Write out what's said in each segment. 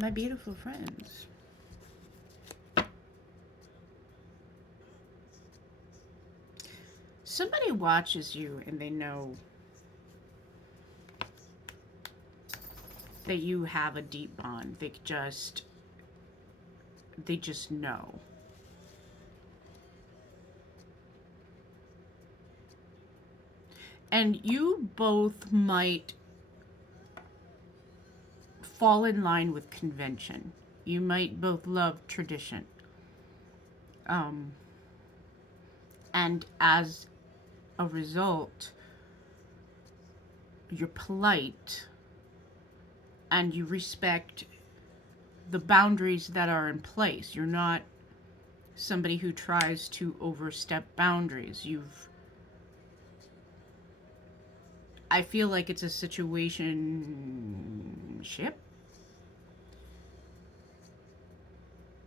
My beautiful friends. Somebody watches you and they know that you have a deep bond. They just know. And you both might fall in line with convention. You might both love tradition. Um, and as a result, you're polite and you respect the boundaries that are in place. You're not somebody who tries to overstep boundaries. I feel like it's a situation ship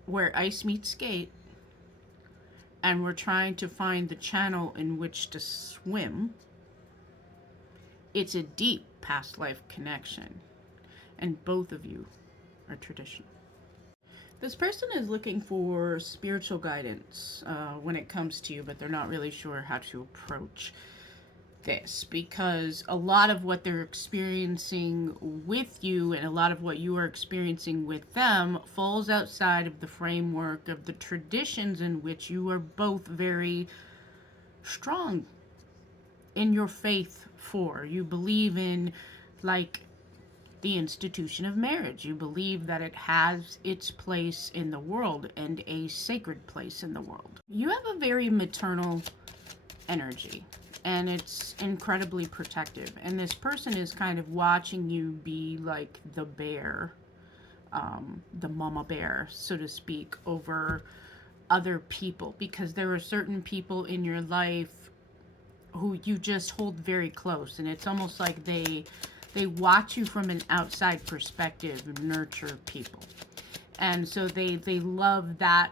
where ice meets skate, and we're trying to find the channel in which to swim. It's a deep past life connection, and both of you are traditional. This person is looking for spiritual guidance when it comes to you, but they're not really sure how to approach this, because a lot of what they're experiencing with you and a lot of what you are experiencing with them falls outside of the framework of the traditions in which you are both very strong in your faith for. You believe in, like, the institution of marriage. You believe that it has its place in the world and a sacred place in the world. You have a very maternal energy, and it's incredibly protective. And this person is kind of watching you be like the bear, the mama bear, so to speak, over other people, because there are certain people in your life who you just hold very close, and it's almost like they watch you from an outside perspective and nurture people. And so they love that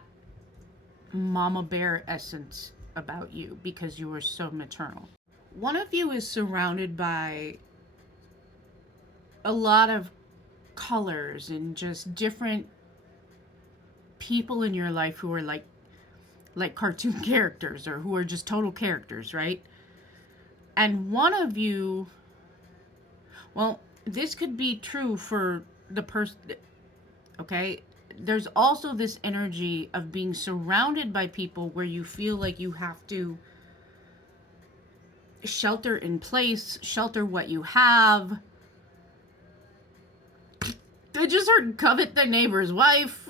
mama bear essence about you because you are so maternal. One of you is surrounded by a lot of colors and just different people in your life who are like cartoon characters, or who are just total characters, right? And one of you, well, this could be true for the person, okay? There's also this energy of being surrounded by people where you feel like you have to shelter in place, shelter what you have. I just heard covet the neighbor's wife.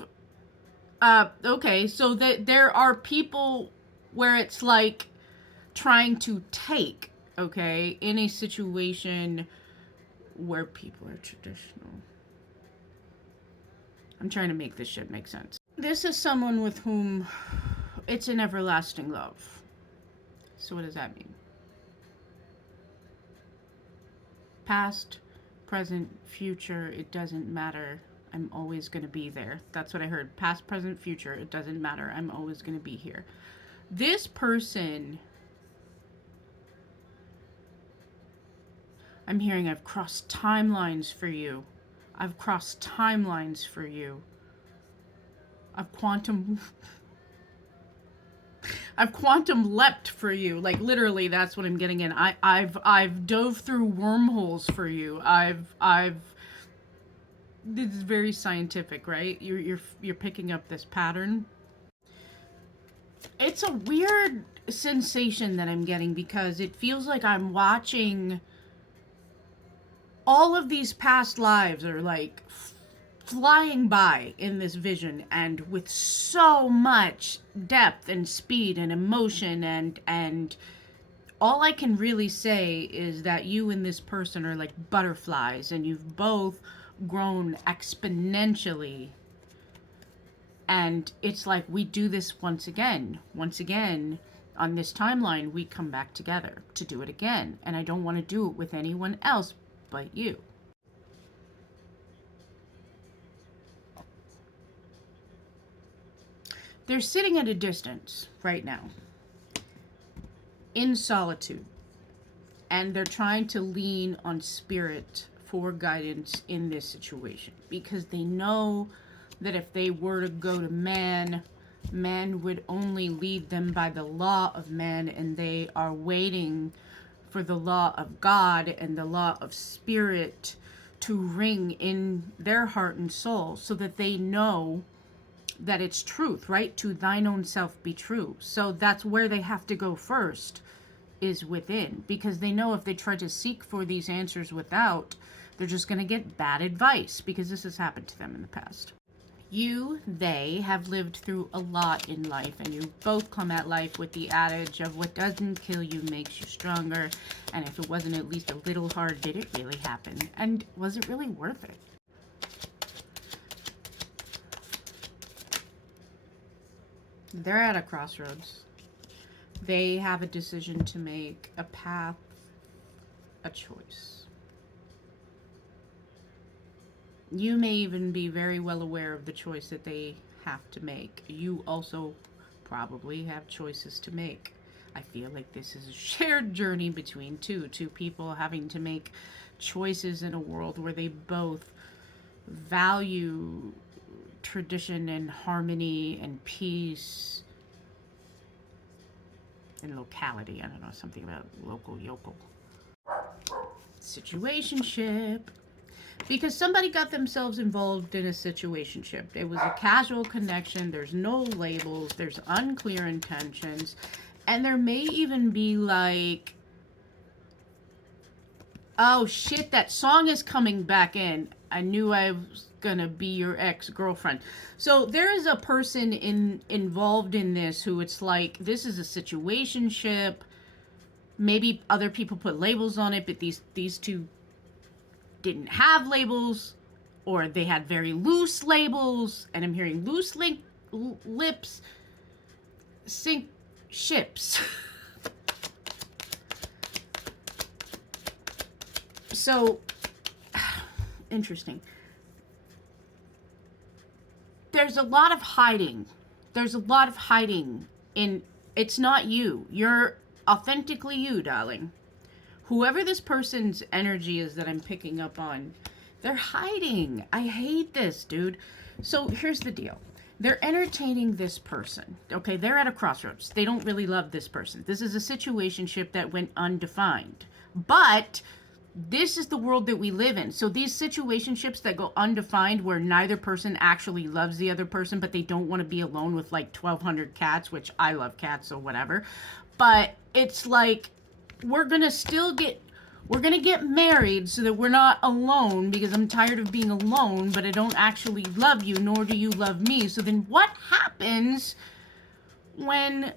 Okay, so that there are people where it's like trying to take, okay, in a situation where people are traditional. I'm trying to make this shit make sense. This is someone with whom it's an everlasting love. So what does that mean? Past, present, future, it doesn't matter. I'm always going to be there. That's what I heard. Past, present, future, it doesn't matter. I'm always going to be here. This person, I'm hearing, I've crossed timelines for you. I've crossed timelines for you. I've quantum leapt for you. Like, literally, that's what I'm getting in. I've dove through wormholes for you. This is very scientific, right? You're picking up this pattern. It's a weird sensation that I'm getting, because it feels like I'm watching all of these past lives are like flying by in this vision, and with so much depth and speed and emotion, and all I can really say is that you and this person are like butterflies, and you've both grown exponentially. And it's like we do this once again. Once again, on this timeline, we come back together to do it again. And I don't want to do it with anyone else but you. They're sitting at a distance right now, in solitude, and they're trying to lean on spirit poor guidance in this situation, because they know that if they were to go to man, man would only lead them by the law of man, and they are waiting for the law of God and the law of spirit to ring in their heart and soul, so that they know that it's truth, right? To thine own self be true. So that's where they have to go first, is within, because they know if they try to seek for these answers without, they're just going to get bad advice, because this has happened to them in the past. They have lived through a lot in life, and you both come at life with the adage of what doesn't kill you makes you stronger, and if it wasn't at least a little hard, did it really happen? And was it really worth it? They're at a crossroads. They have a decision to make, a path, a choice. You may even be very well aware of the choice that they have to make. You also probably have choices to make. I feel like this is a shared journey between two people having to make choices in a world where they both value tradition and harmony and peace and locality. I don't know, something about local yokel. Situationship. Because somebody got themselves involved in a situationship. It was a casual connection. There's no labels. There's unclear intentions. And there may even be like, oh shit, that song is coming back in. I knew I was gonna be your ex-girlfriend. So there is a person involved in this who it's like, this is a situationship. Maybe other people put labels on it, but these two didn't have labels, or they had very loose labels, and I'm hearing loose lips sink ships. So interesting. There's a lot of hiding. There's a lot of hiding in, it's not you. You're authentically you, darling. Whoever this person's energy is that I'm picking up on, they're hiding. I hate this, dude. So here's the deal. They're entertaining this person. Okay, they're at a crossroads. They don't really love this person. This is a situationship that went undefined. But this is the world that we live in. So these situationships that go undefined, where neither person actually loves the other person, but they don't want to be alone with like 1,200 cats, which I love cats, so whatever. But it's like, we're going to get married so that we're not alone, because I'm tired of being alone, but I don't actually love you, nor do you love me. So then what happens when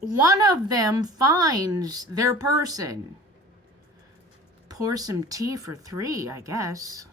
one of them finds their person? Pour some tea for three, I guess.